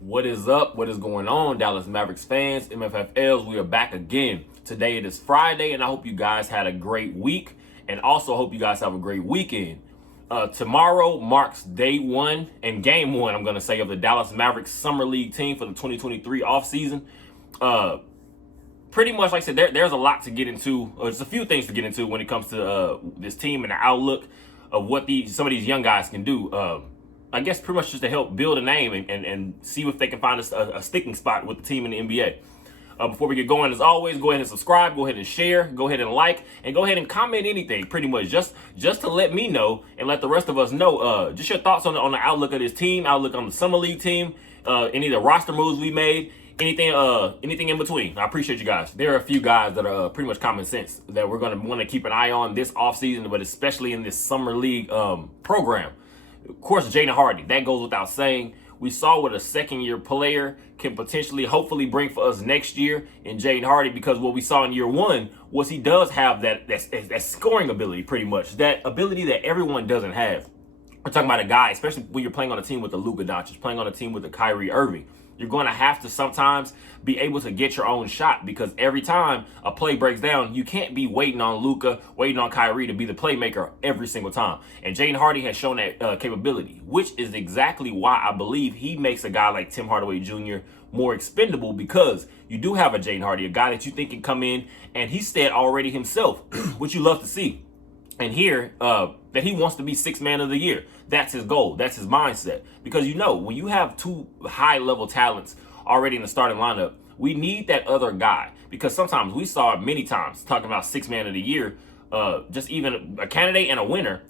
What is up? What is going on, Dallas Mavericks fans, MFFLs? We are back again. Today it is Friday, and I hope you guys had a great week, and also hope you guys have a great weekend. Tomorrow marks day one and game one, I'm going to say, of the Dallas Mavericks Summer League team for the 2023 offseason. Pretty much, like I said, there's a lot to get into. There's a few things to get into when it comes to this team and the outlook of what some of these young guys can do. I guess pretty much just to help build a name and see if they can find a sticking spot with the team in the NBA. Before we get going, as always, go ahead and subscribe, go ahead and share, go ahead and like, and go ahead and comment anything, pretty much, just to let me know and let the rest of us know just your thoughts on the outlook of this team, outlook on the Summer League team, any of the roster moves we made, anything in between. I appreciate you guys. There are a few guys that are pretty much common sense that we're going to want to keep an eye on this offseason, but especially in this Summer League program. Of course, Jaden Hardy, that goes without saying. We saw what a second-year player can potentially, hopefully, bring for us next year in Jaden Hardy, because what we saw in year one was he does have that scoring ability, pretty much, that ability that everyone doesn't have. We're talking about a guy, especially when you're playing on a team with the Luka Doncic, playing on a team with the Kyrie Irving. You're going to have to sometimes be able to get your own shot, because every time a play breaks down, you can't be waiting on Luka, waiting on Kyrie to be the playmaker every single time. And Jaden Hardy has shown that capability, which is exactly why I believe he makes a guy like Tim Hardaway Jr. more expendable, because you do have a Jaden Hardy, a guy that you think can come in, and he said already himself, which you love to see. And here, that he wants to be sixth man of the year. That's his goal. That's his mindset. Because when you have two high-level talents already in the starting lineup, we need that other guy. Because sometimes, we saw it many times, talking about sixth man of the year, just even a candidate and a winner,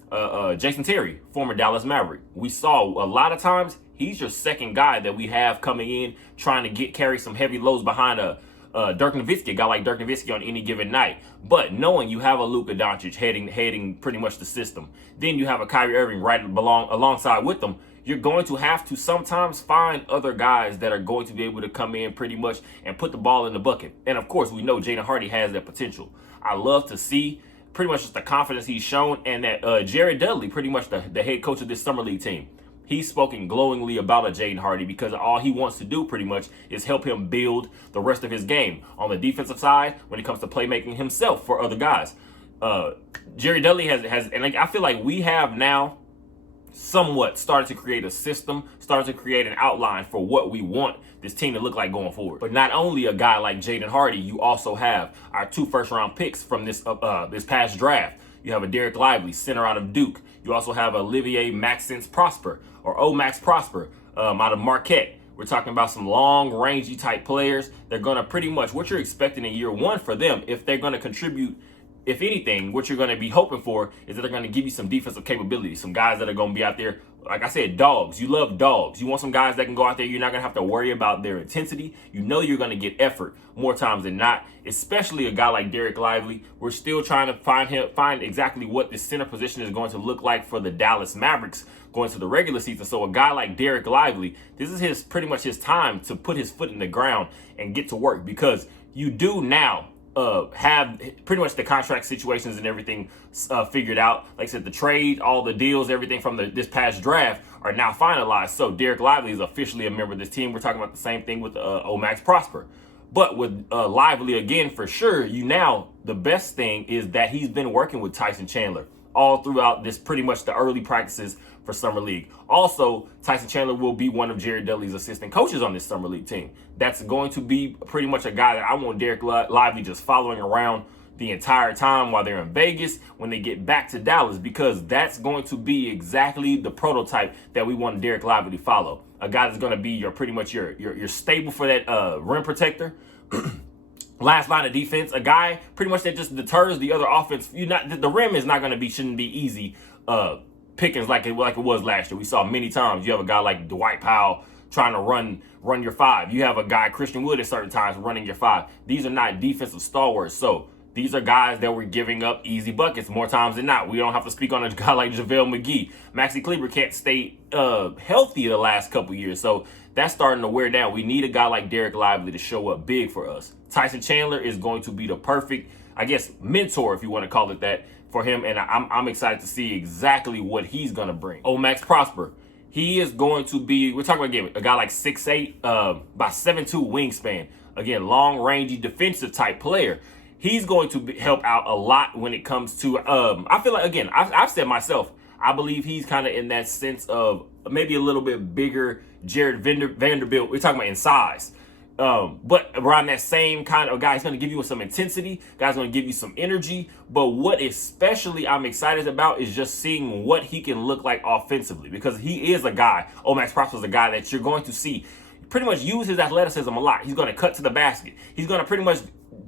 Jason Terry, former Dallas Maverick. We saw a lot of times, he's your second guy that we have coming in, trying to carry some heavy loads behind Dirk Nowitzki, a guy like Dirk Nowitzki on any given night. But knowing you have a Luka Doncic heading pretty much the system, then you have a Kyrie Irving right alongside with them, you're going to have to sometimes find other guys that are going to be able to come in pretty much and put the ball in the bucket. And of course, we know Jaden Hardy has that potential. I love to see pretty much just the confidence he's shown, and that Jared Dudley, pretty much the head coach of this Summer League team, he's spoken glowingly about a Jaden Hardy, because all he wants to do pretty much is help him build the rest of his game on the defensive side when it comes to playmaking himself for other guys. Jerry Dudley has, and I feel like we have now somewhat started to create a system, started to create an outline for what we want this team to look like going forward. But not only a guy like Jaden Hardy, you also have our 2 first-round picks from this past draft. You have a Derek Lively, center out of Duke. You also have Olivier Maxence Prosper, or O-Max Prosper, out of Marquette. We're talking about some long, rangy type players. They're going to pretty much, what you're expecting in year one for them, if they're going to contribute, if anything, what you're going to be hoping for is that they're going to give you some defensive capability. Some guys that are going to be out there, like I said, dogs. You love dogs. You want some guys that can go out there. You're not going to have to worry about their intensity. You know you're going to get effort more times than not, especially a guy like Derek Lively. We're still trying to find exactly what this center position is going to look like for the Dallas Mavericks going to the regular season. So a guy like Derek Lively, this is pretty much his time to put his foot in the ground and get to work, because you do now have pretty much the contract situations and everything figured out. Like I said, the trade, all the deals, everything from this past draft are now finalized. So Derek Lively is officially a member of this team. We're talking about the same thing with O-Max Prosper. But with Lively, again, for sure, the best thing is that he's been working with Tyson Chandler all throughout this, pretty much the early practices for Summer League. Also, Tyson Chandler will be one of Jared Dudley's assistant coaches on this Summer League team. That's going to be pretty much a guy that I want Derek Lively just following around the entire time while they're in Vegas, when they get back to Dallas, because that's going to be exactly the prototype that we want Derek Lively to follow. A guy that's going to be your stable for that rim protector. Last line of defense, a guy pretty much that just deters the other offense. The rim shouldn't be easy pickings like it was last year. We saw many times you have a guy like Dwight Powell trying to run your 5. You have a guy, Christian Wood, at certain times running your 5. These are not defensive stalwarts. So these are guys that were giving up easy buckets more times than not. We don't have to speak on a guy like JaVale McGee. Maxi Kleber can't stay healthy the last couple years. So that's starting to wear down. We need a guy like Derek Lively to show up big for us. Tyson Chandler is going to be the perfect, mentor, if you want to call it that, for him, and I'm excited to see exactly what he's going to bring. Max Prosper. He is going to be, we're talking about, again, a guy like 6'8", by 7'2" wingspan. Again, long-rangey defensive type player. He's going to help out a lot when it comes to, I feel like, again, I've said myself, I believe he's kind of in that sense of maybe a little bit bigger Jared Vanderbilt. We're talking about in size. But around that same kind of guy, he's going to give you some intensity. Guy's going to give you some energy. But what especially I'm excited about is just seeing what he can look like offensively, because he is a guy, Max Prosper is a guy that you're going to see pretty much use his athleticism a lot. He's going to cut to the basket. He's going to pretty much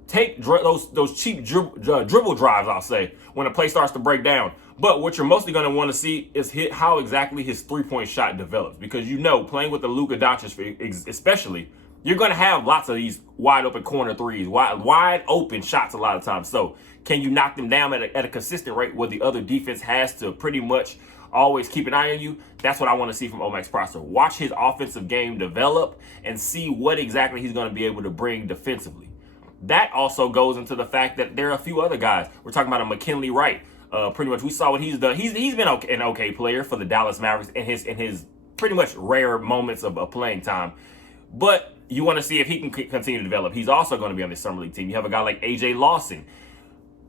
take those cheap dribble drives, I'll say, when a play starts to break down. But what you're mostly going to want to see is how exactly his three-point shot develops, because playing with the Luka Doncic especially, you're going to have lots of these wide open corner threes, wide open shots a lot of times. So can you knock them down at a consistent rate where the other defense has to pretty much always keep an eye on you? That's what I want to see from Max Prosper. Watch his offensive game develop and see what exactly he's going to be able to bring defensively. That also goes into the fact that there are a few other guys. We're talking about a McKinley Wright. Pretty much we saw what he's done. He's been an okay player for the Dallas Mavericks in his pretty much rare moments of playing time. But you want to see if he can continue to develop. He's also going to be on the Summer League team. You have a guy like A.J. Lawson.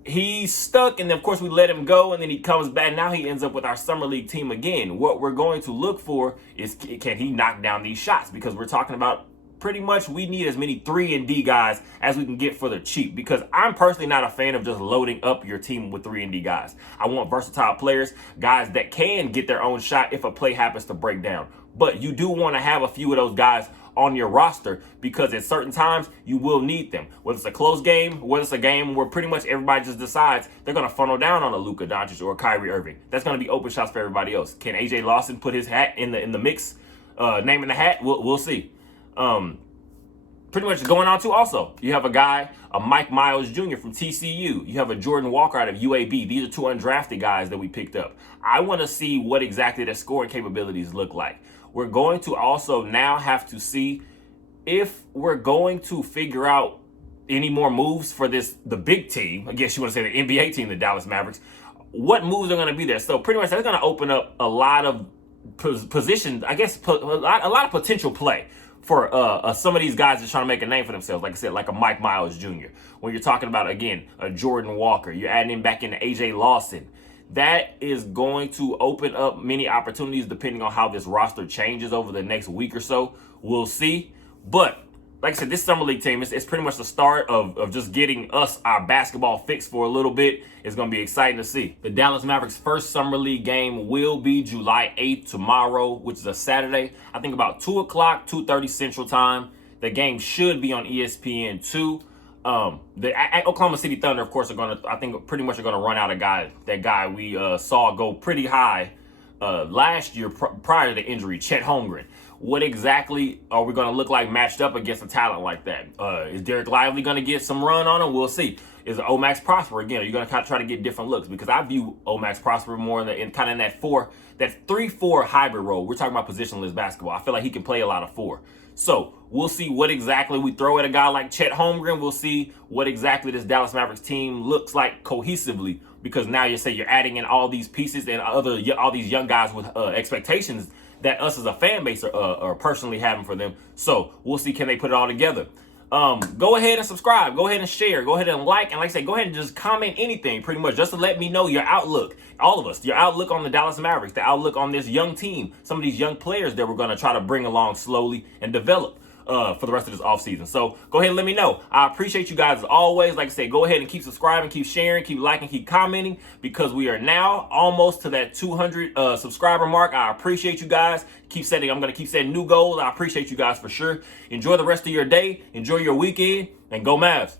He's stuck, and then, of course, we let him go, and then he comes back. Now he ends up with our Summer League team again. What we're going to look for is, can he knock down these shots? Because we're talking about pretty much we need as many 3-and-D guys as we can get for the cheap, because I'm personally not a fan of just loading up your team with 3-and-D guys. I want versatile players, guys that can get their own shot if a play happens to break down. But you do want to have a few of those guys on your roster, because at certain times you will need them. Whether it's a close game, whether it's a game where pretty much everybody just decides they're going to funnel down on a Luka Doncic or a Kyrie Irving. That's going to be open shots for everybody else. Can A.J. Lawson put his hat in the mix? Name in the hat? We'll see. Pretty much going on to also, you have a guy, a Mike Miles Jr. from TCU. You have a Jordan Walker out of UAB. These are two undrafted guys that we picked up. I want to see what exactly their scoring capabilities look like. We're going to also now have to see if we're going to figure out any more moves for the big team. I guess you want to say the NBA team, the Dallas Mavericks. What moves are going to be there? So pretty much that's going to open up a lot of positions, I guess, a lot of potential play for some of these guys that's trying to make a name for themselves. Like I said, like a Mike Miles Jr. When you're talking about, again, a Jordan Walker, you're adding him back into A.J. Lawson. That is going to open up many opportunities depending on how this roster changes over the next week or so. We'll see. But like I said, this Summer League team, it's pretty much the start of just getting us our basketball fixed for a little bit. It's going to be exciting to see. The Dallas Mavericks' first Summer League game will be July 8th tomorrow, which is a Saturday. I think about 2 o'clock, 2:30 Central Time. The game should be on ESPN2. The Oklahoma City Thunder, of course, I think pretty much are going to run out that guy we saw go pretty high last year prior to the injury, Chet Holmgren. What exactly are we going to look like matched up against a talent like that? Is Derek Lively going to get some run on him? We'll see. Is Max Prosper, again, are you going to try to get different looks? Because I view Max Prosper more in that 3-4 hybrid role. We're talking about positionless basketball. I feel like he can play a lot of 4. So we'll see what exactly we throw at a guy like Chet Holmgren. We'll see what exactly this Dallas Mavericks team looks like cohesively, because now you're adding in all these pieces and all these young guys with expectations that us as a fan base are personally having for them. So we'll see, can they put it all together? Go ahead and subscribe. Go ahead and share. Go ahead and like. And like I said, go ahead and just comment anything pretty much just to let me know your outlook. All of us, your outlook on the Dallas Mavericks, the outlook on this young team, some of these young players that we're going to try to bring along slowly and develop for the rest of this offseason. So go ahead and let me know. I appreciate you guys as always. Like I said, go ahead and keep subscribing, keep sharing, keep liking, keep commenting, because we are now almost to that 200 subscriber mark. I appreciate you guys. I'm going to keep setting new goals. I appreciate you guys for sure. Enjoy the rest of your day. Enjoy your weekend, and go Mavs.